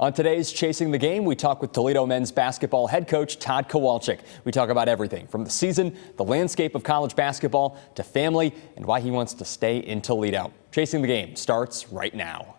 On today's Chasing the Game, we talk with Toledo men's basketball head coach Tod Kowalczyk. We talk about everything from the season, the landscape of college basketball, to family, and why he wants to stay in Toledo. Chasing the Game starts right now.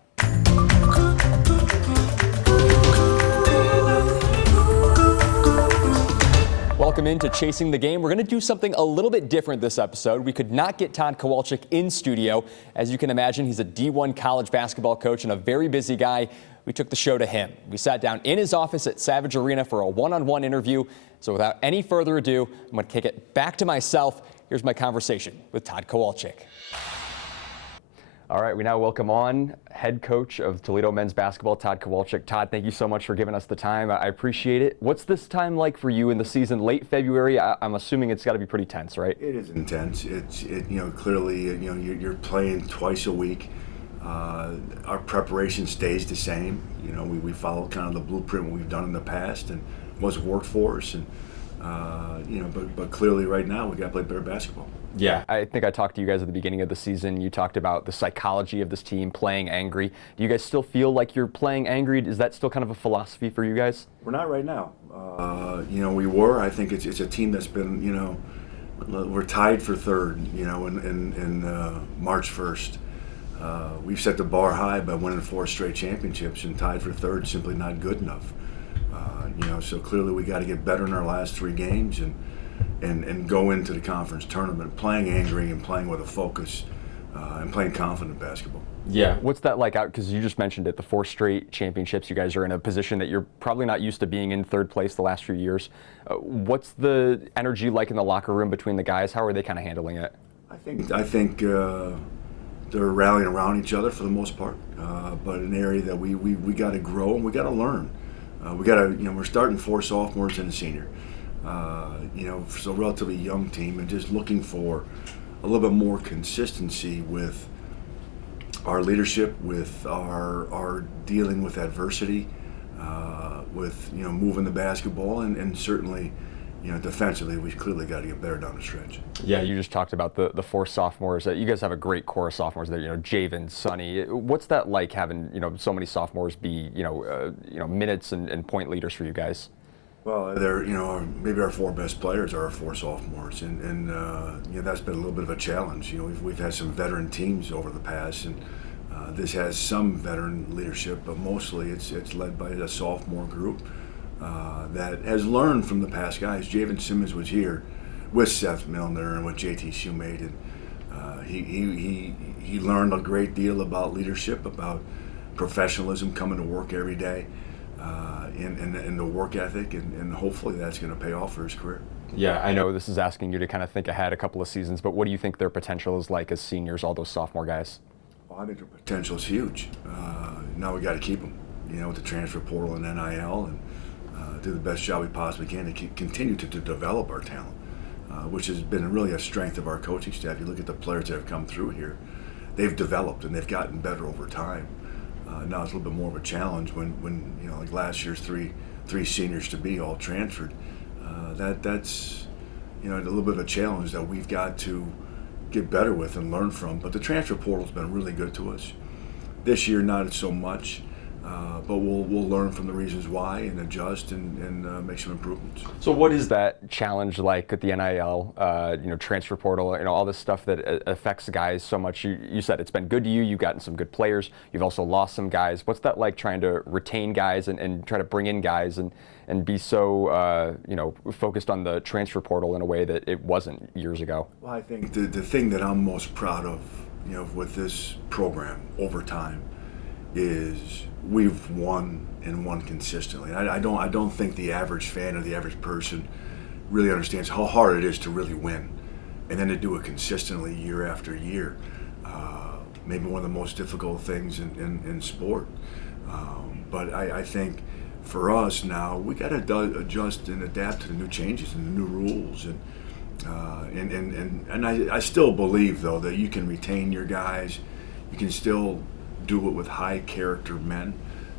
Welcome into Chasing the Game. We're going to do something a little bit different this episode. We could not get Tod Kowalczyk in studio. As you can imagine, he's a D1 college basketball coach and a very busy guy. We took the show to him. We sat down in his office at Savage Arena for a one-on-one interview. So without any further ado, I'm going to kick it back to myself. Here's my conversation with Tod Kowalczyk. All right, we now welcome on head coach of Toledo men's basketball, Tod Kowalczyk. Tod, thank you so much for giving us the time. I appreciate it. What's this time like for you in the season? Late February, I'm assuming it's got to be pretty tense, right? It is intense. Clearly, you're playing twice a week. Our preparation stays the same. We follow kind of the blueprint what we've done in the past and what's worked for us. And but clearly right now we got to play better basketball. Yeah, I think I talked to you guys at the beginning of the season. You talked about the psychology of this team, playing angry. Do you guys still feel like you're playing angry? Is that still kind of a philosophy for you guys? We're not right now. We were. I think it's a team that's been, we're tied for third, in March 1st. We've set the bar high by winning 4 straight championships, and tied for third simply not good enough. So clearly we got to get better in our last 3 games and go into the conference tournament playing angry and playing with a focus and playing confident basketball. Yeah. What's that like out? Because you just mentioned it, the 4 straight championships. You guys are in a position that you're probably not used to being in third place the last few years. What's the energy like in the locker room between the guys? How are they kind of handling it? I think they're rallying around each other for the most part, but an area that we got to grow and we got to learn. We're starting 4 sophomores and a senior. So relatively young team, and just looking for a little bit more consistency with our leadership, with our dealing with adversity, with moving the basketball, and certainly defensively we clearly got to get better down the stretch. Yeah, you just talked about the 4 sophomores. You guys have a great core of sophomores there. Javen, Sonny. What's that like having so many sophomores be minutes and point leaders for you guys? Well, they're maybe our 4 best players are our 4 sophomores, and that's been a little bit of a challenge. We've had some veteran teams over the past, and this has some veteran leadership, but mostly it's led by a sophomore group that has learned from the past guys. Javen Simmons was here with Seth Milner and with JT Shoemate, and he learned a great deal about leadership, about professionalism, coming to work every day. And the work ethic, and hopefully that's going to pay off for his career. Yeah, I know this is asking you to kind of think ahead a couple of seasons, but what do you think their potential is like as seniors, all those sophomore guys? Well, I think their potential is huge. Now we got to keep them, with the transfer portal and NIL, and do the best job we possibly can to continue to develop our talent, which has been really a strength of our coaching staff. You look at the players that have come through here, they've developed and they've gotten better over time. Now it's a little bit more of a challenge when like last year's three seniors to be all transferred. That's a little bit of a challenge that we've got to get better with and learn from. But the transfer portal's been really good to us. This year, not so much, but we'll learn from the reasons why and adjust and make some improvements. So what is that challenge like at the NIL, transfer portal, all this stuff that affects guys so much? You said it's been good to you. You've gotten some good players. You've also lost some guys. What's that like trying to retain guys and try to bring in guys and be so focused on the transfer portal in a way that it wasn't years ago? Well, I think the thing that I'm most proud of, with this program over time is we've won and won consistently. I don't think the average fan or the average person really understands how hard it is to really win, and then to do it consistently year after year. Maybe one of the most difficult things in sport. But I think for us now, we got to adjust and adapt to the new changes and the new rules. And I still believe, though, that you can retain your guys. You can still do it with high character men.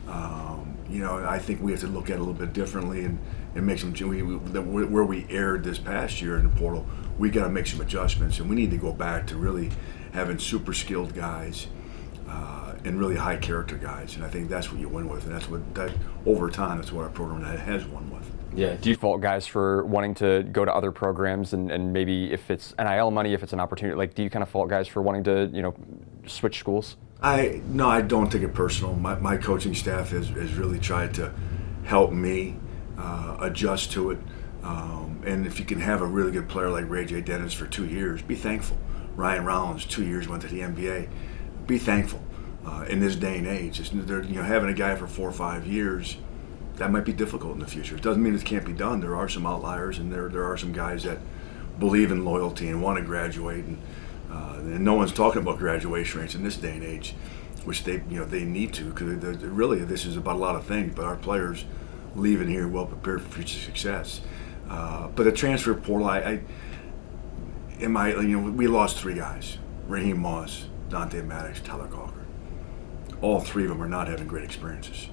I think we have to look at it a little bit differently and make some where we erred this past year in the portal. We got to make some adjustments, and we need to go back to really having super skilled guys and really high character guys, and I think that's what you win with, and that over time, that's what our program has won with. Yeah. Do you fault guys for wanting to go to other programs and maybe if it's NIL money, if it's an opportunity, like do you kind of fault guys for wanting to, switch schools? No, I don't take it personal. My coaching staff has really tried to help me adjust to it. And if you can have a really good player like Ray J. Dennis for 2 years, be thankful. Ryan Rollins, 2 years, went to the NBA. Be thankful. In this day and age, having a guy for 4 or 5 years, that might be difficult in the future. It doesn't mean it can't be done. There are some outliers, and there are some guys that believe in loyalty and want to graduate. And no one's talking about graduation rates in this day and age, which they need to, because really this is about a lot of things. But our players leaving here well prepared for future success. But the transfer portal, we lost 3 guys: Raheem Moss, Dante Maddox, Tyler Cochran. All 3 of them are not having great experiences,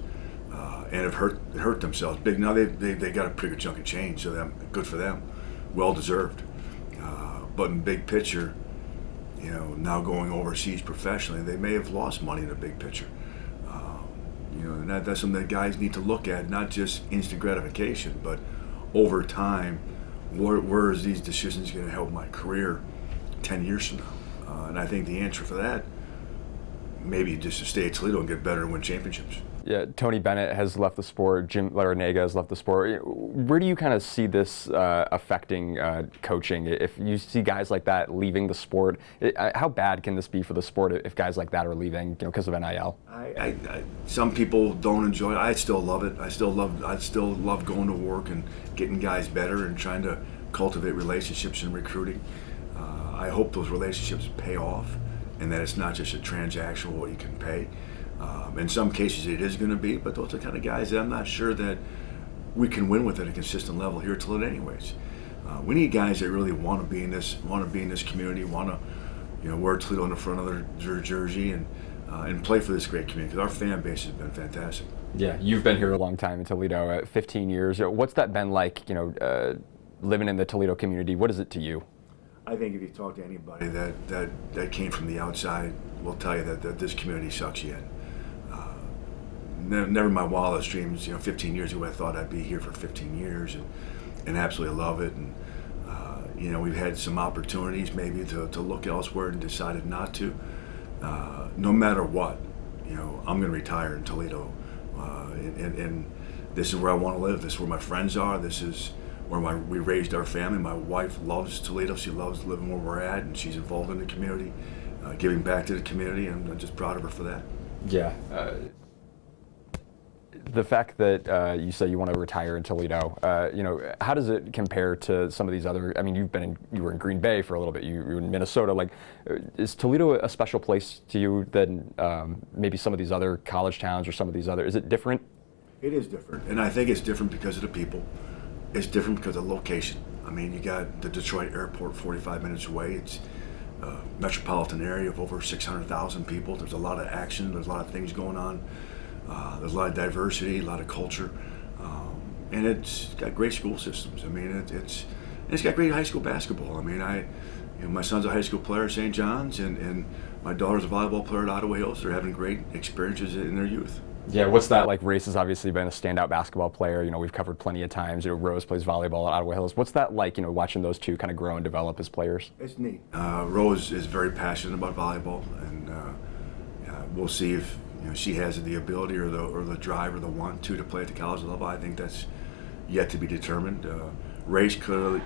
and have hurt themselves big. Now they got a pretty good chunk of change, so good for them, well deserved. But in big picture, now going overseas professionally, they may have lost money in the big picture. And that's something that guys need to look at, not just instant gratification, but over time, where is these decisions going to help my career 10 years from now? And I think the answer for that, maybe just to stay at Toledo and get better and win championships. Yeah, Tony Bennett has left the sport. Jim Larrañaga has left the sport. Where do you kind of see this affecting coaching? If you see guys like that leaving the sport, how bad can this be for the sport if guys like that are leaving, because of NIL? Some people don't enjoy it. I still love it. I still love going to work and getting guys better and trying to cultivate relationships and recruiting. I hope those relationships pay off, and that it's not just a transactional what you can pay. In some cases it is going to be, but those are the kind of guys that I'm not sure that we can win with at a consistent level here at Toledo anyways. We need guys that really want to be in this community, want to wear Toledo on the front of their jersey and play for this great community, because our fan base has been fantastic. Yeah, you've been here a long time in Toledo, 15 years. What's that been like, living in the Toledo community? What is it to you? I think if you talk to anybody that came from the outside, will tell you that this community sucks you in. Never in my wildest dreams, 15 years ago I thought I'd be here for 15 years and absolutely love it. And we've had some opportunities maybe to look elsewhere and decided not to. No matter what, I'm going to retire in Toledo, and this is where I want to live. This is where my friends are. This is where we raised our family. My wife loves Toledo. She loves living where we're at, and she's involved in the community, giving back to the community, and I'm just proud of her for that. Yeah. The fact that you say you want to retire in Toledo, how does it compare to some of these other? I mean, you were in Green Bay for a little bit. You were in Minnesota. Like, is Toledo a special place to you than maybe some of these other college towns or some of these other? Is it different? It is different, and I think it's different because of the people. It's different because of the location. I mean, you got the Detroit airport 45 minutes away. It's a metropolitan area of over 600,000 people. There's a lot of action. There's a lot of things going on. There's a lot of diversity, a lot of culture, and it's got great school systems. I mean, it's got great high school basketball. I mean, my son's a high school player at St. John's, and my daughter's a volleyball player at Ottawa Hills. They're having great experiences in their youth. Yeah, what's that like? Race has obviously been a standout basketball player. We've covered plenty of times. Rose plays volleyball at Ottawa Hills. What's that like? Watching those two kind of grow and develop as players. It's neat. Rose is very passionate about volleyball, and we'll see if she has the ability or the drive or the want to play at the college level. I think that's yet to be determined. Race clearly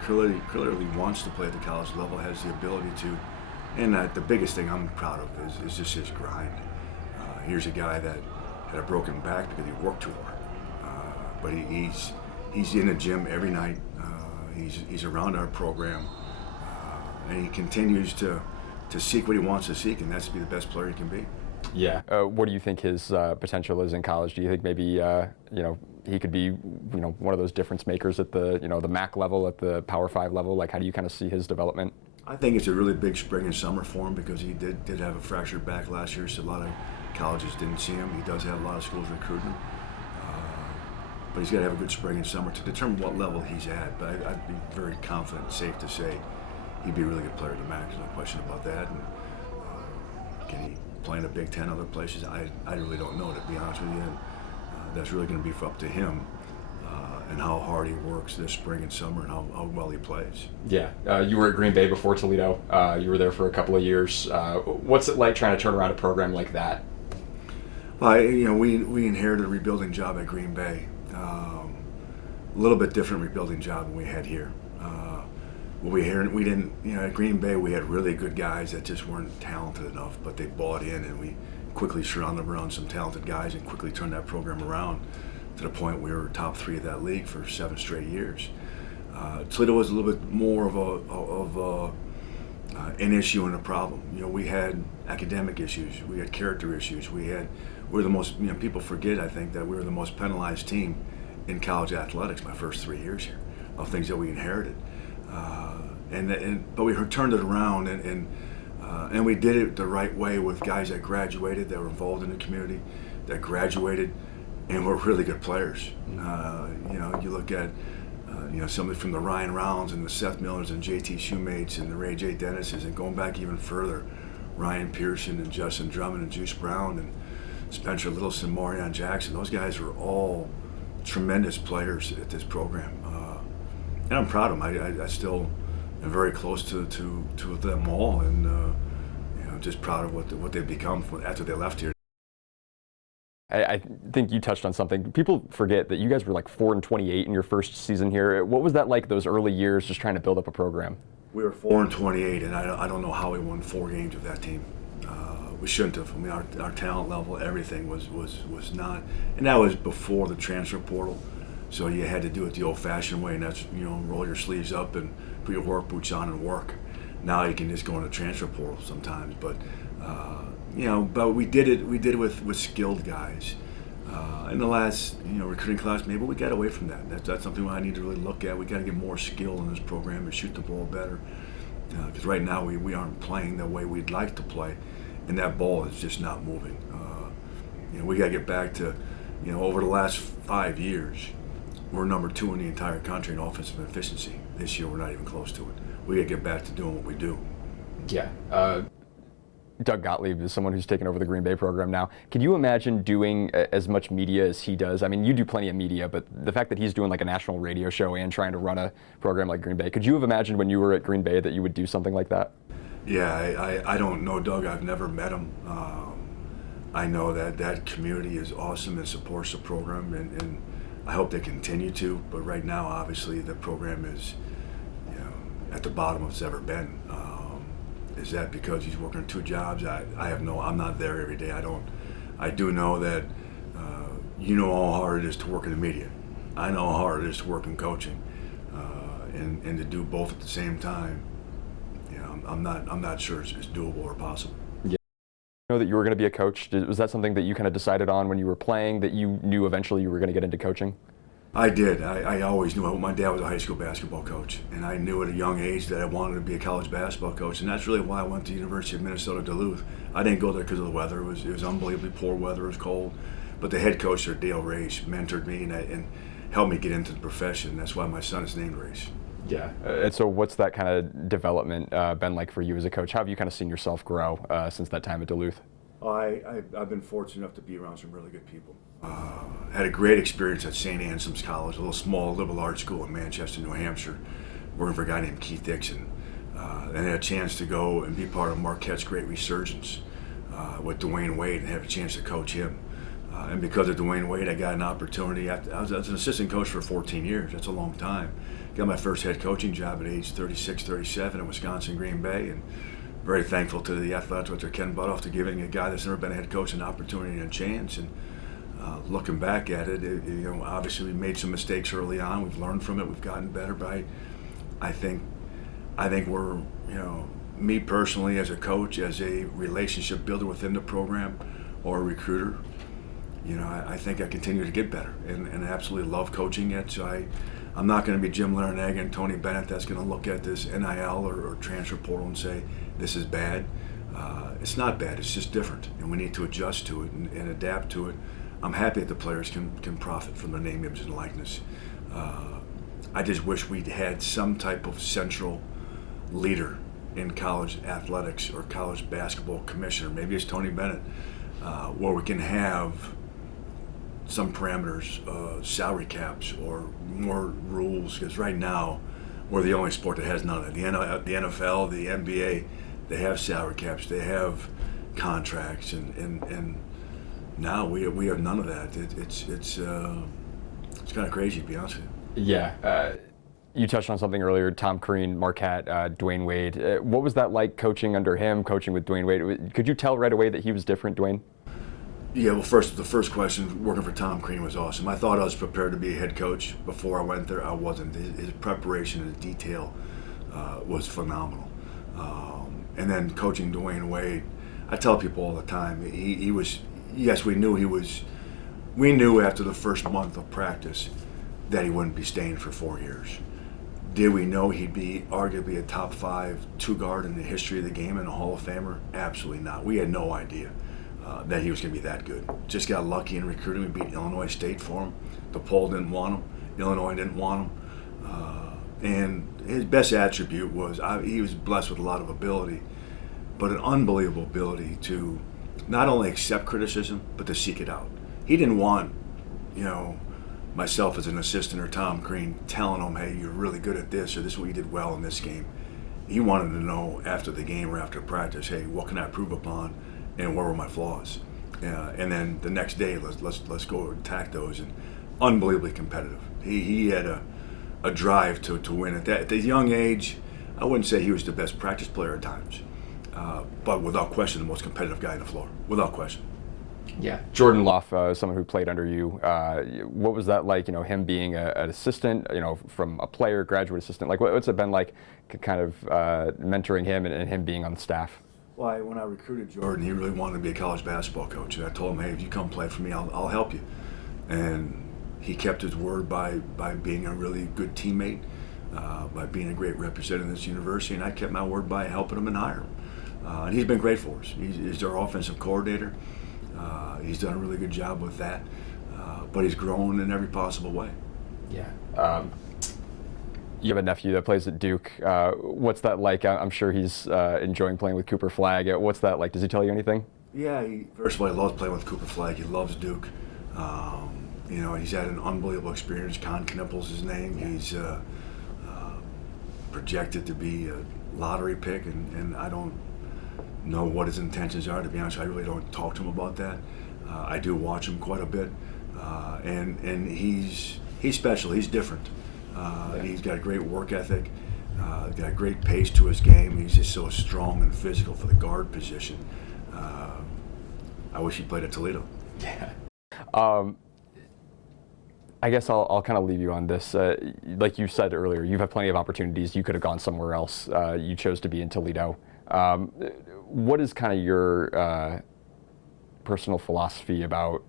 wants to play at the college level, has the ability to, and the biggest thing I'm proud of is just his grind. Here's a guy that had a broken back because he worked too hard, but he's in the gym every night. He's around our program, and he continues to seek what he wants to seek, and that's to be the best player he can be. Yeah. What do you think his potential is in college? Do you think maybe he could be one of those difference makers at the the MAC level, at the Power 5 level? Like, how do you kind of see his development? I think it's a really big spring and summer for him because he did have a fractured back last year, so a lot of colleges didn't see him. He does have a lot of schools recruiting him, but he's got to have a good spring and summer to determine what level he's at. But I'd be very confident, safe to say, he'd be a really good player at the MAC. There's no question about that. And play in the Big Ten, other places. I really don't know, to be honest with you. And, that's really going to be up to him and how hard he works this spring and summer and how well he plays. Yeah, you were at Green Bay before Toledo. You were there for a couple of years. What's it like trying to turn around a program like that? Well, we inherited a rebuilding job at Green Bay. A little bit different rebuilding job than we had here. We didn't, at Green Bay we had really good guys that just weren't talented enough, but they bought in, and we quickly surrounded around some talented guys and quickly turned that program around to the point we were top 3 of that league for 7 straight years. Toledo was a little bit more of an issue and a problem. We had academic issues, we had character issues, we were the most, people forget, I think, that we were the most penalized team in college athletics my first 3 years here, of things that we inherited. But we turned it around, and we did it the right way with guys that graduated, that were involved in the community, that graduated, and were really good players. You look at somebody from the Ryan Rounds and the Seth Millers and JT Shoemates and the Ray J. Dennises, and going back even further, Ryan Pearson and Justin Drummond and Juice Brown and Spencer Littleson, Marion Jackson. Those guys were all tremendous players at this program. And I'm proud of them. I still am very close to them all, and just proud of what they've become after they left here. I think you touched on something. People forget that you guys were like 4-28 in your first season here. What was that like those early years, just trying to build up a program? We were 4-28, and I don't know how we won 4 games with that team. We shouldn't have. I mean, our talent level, everything was not, and that was before the transfer portal. So you had to do it the old-fashioned way, and that's roll your sleeves up and put your work boots on and work. Now you can just go in the transfer portal sometimes, but but we did it with skilled guys. In the last recruiting class, maybe we got away from that. That's something I need to really look at. We got to get more skill in this program and shoot the ball better. Because right now we aren't playing the way we'd like to play, and that ball is just not moving. We got to get back to over the last 5 years. We're number 2 in the entire country in offensive efficiency. This year, we're not even close to it. We got to get back to doing what we do. Yeah. Doug Gottlieb is someone who's taken over the Green Bay program now. Can you imagine doing as much media as he does? I mean, you do plenty of media, but the fact that he's doing like a national radio show and trying to run a program like Green Bay, could you have imagined when you were at Green Bay that you would do something like that? Yeah, I don't know Doug. I've never met him. I know that community is awesome and supports the program, and I hope they continue to, but right now, obviously, the program is, at the bottom it's ever been. Is that because he's working 2 jobs? I'm not there every day. I do know that, how hard it is to work in the media. I know how hard it is to work in coaching, and to do both at the same time. I'm not sure it's doable or possible. Know that you were going to be a coach? Was that something that you kind of decided on when you were playing, that you knew eventually you were going to get into coaching? I did. I always knew. My dad was a high school basketball coach, and I knew at a young age that I wanted to be a college basketball coach, and that's really why I went to the University of Minnesota Duluth. I didn't go there because of the weather. It was unbelievably poor weather. It was cold, but the head coach there, Dale Race, mentored me and helped me get into the profession. That's why my son is named Race. Yeah. And so what's that kind of development been like for you as a coach? How have you kind of seen yourself grow since that time at Duluth? I've been fortunate enough to be around some really good people. Had a great experience at St. Anselm's College, a little small liberal arts school in Manchester, New Hampshire, working for a guy named Keith Dixon. And had a chance to go and be part of Marquette's great resurgence with Dwayne Wade and have a chance to coach him. And because of Dwayne Wade, I got an opportunity. I was an assistant coach for 14 years. That's a long time. Got my first head coaching job at age 36, 37 in Wisconsin, Green Bay, and very thankful to the athletic director Ken Butoff to giving a guy that's never been a head coach an opportunity and a chance. And looking back at it, obviously we made some mistakes early on. We've learned from it. We've gotten better. But I think we're, me personally as a coach, as a relationship builder within the program, or a recruiter, I think I continue to get better and absolutely love coaching it. So I'm not going to be Jim Larinaga and Tony Bennett that's going to look at this NIL or transfer portal and say this is bad. It's not bad. It's just different, and we need to adjust to it and adapt to it. I'm happy that the players can profit from their name, image, and likeness. I just wish we'd had some type of central leader in college athletics or college basketball commissioner, maybe it's Tony Bennett, where we can have some parameters, salary caps or more rules, because right now we're the only sport that has none of that. The NFL, the NBA, they have salary caps, they have contracts, and now we have none of that. It's kind of crazy, to be honest with you. Yeah. You touched on something earlier, Tom Crean, Marquette, Dwayne Wade. What was that like coaching under him, coaching with Dwayne Wade? Could you tell right away that he was different, Dwayne? Yeah, well, the first question, working for Tom Crean was awesome. I thought I was prepared to be a head coach. Before I went there, I wasn't. His preparation and his detail was phenomenal. And then coaching Dwayne Wade, I tell people all the time, he was, yes, we knew after the first month of practice that he wouldn't be staying for 4 years. Did we know he'd be arguably a top 5 two-guard in the history of the game and a Hall of Famer? Absolutely not. We had no idea that he was going to be that good. Just got lucky in recruiting. We beat Illinois State for him. DePaul didn't want him. Illinois didn't want him. And his best attribute was he was blessed with a lot of ability, but an unbelievable ability to not only accept criticism, but to seek it out. He didn't want, myself as an assistant or Tom Crean telling him, hey, you're really good at this, or this is what you did well in this game. He wanted to know after the game or after practice, hey, what can I improve upon, and where were my flaws? And then the next day, let's go attack those. And unbelievably competitive. He had a drive to win at the young age. I wouldn't say he was the best practice player at times, but without question, the most competitive guy on the floor, without question. Yeah. Jordan Love, someone who played under you, what was that like, him being an assistant, from a player, graduate assistant? Like, what's it been like kind of mentoring him and him being on the staff? Well, when I recruited Jordan, he really wanted to be a college basketball coach. And I told him, hey, if you come play for me, I'll help you. And he kept his word by being a really good teammate, by being a great representative of this university. And I kept my word by helping him and hiring him. And he's been great for us. He's our offensive coordinator. He's done a really good job with that, but he's grown in every possible way. Yeah. You have a nephew that plays at Duke. What's that like? I'm sure he's enjoying playing with Cooper Flagg. What's that like? Does he tell you anything? Yeah, first of all, he loves playing with Cooper Flagg. He loves Duke. He's had an unbelievable experience. Con Knipple's his name. Yeah. He's projected to be a lottery pick, and I don't know what his intentions are. To be honest, I really don't talk to him about that. I do watch him quite a bit, and he's special. He's different. He's got a great work ethic, got a great pace to his game. He's just so strong and physical for the guard position. I wish he played at Toledo. Yeah. I guess I'll kind of leave you on this. Like you said earlier, you've had plenty of opportunities. You could have gone somewhere else. You chose to be in Toledo. What is kind of your personal philosophy about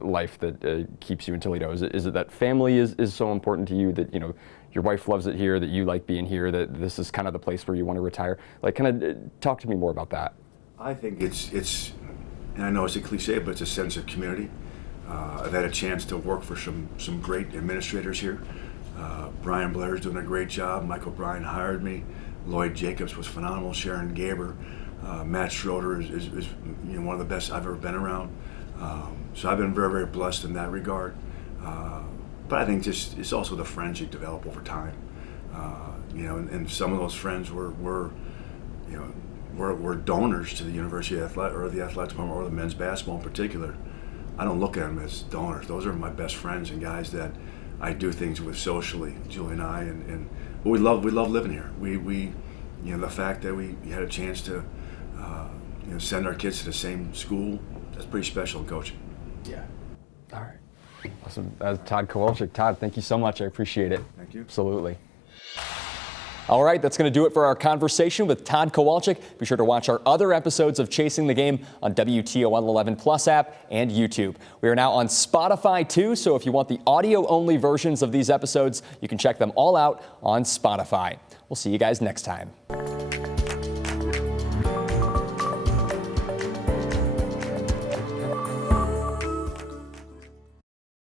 life that keeps you in Toledo? Is it that family is so important to you, that your wife loves it here, that you like being here, that this is kind of the place where you want to retire? Like, kind of talk to me more about that. I think it's, and I know it's a cliche, but it's a sense of community. I've had a chance to work for some great administrators here. Brian Blair's doing a great job. Michael Bryan hired me. Lloyd Jacobs was phenomenal. Sharon Gaber. Matt Schroeder is one of the best I've ever been around. So I've been very, very blessed in that regard. But I think just it's also the friends you develop over time. And some of those friends were donors to the University of the athletic department, or the men's basketball in particular. I don't look at them as donors. Those are my best friends and guys that I do things with socially, Julie and I, and we love living here. We the fact that we had a chance to send our kids to the same school, that's pretty special in coaching. Yeah. All right. Awesome. Tod Kowalczyk. Tod, thank you so much. I appreciate it. Thank you. Absolutely. All right, that's going to do it for our conversation with Tod Kowalczyk. Be sure to watch our other episodes of Chasing the Game on WTOL 11 Plus app and YouTube. We are now on Spotify too, so if you want the audio-only versions of these episodes, you can check them all out on Spotify. We'll see you guys next time.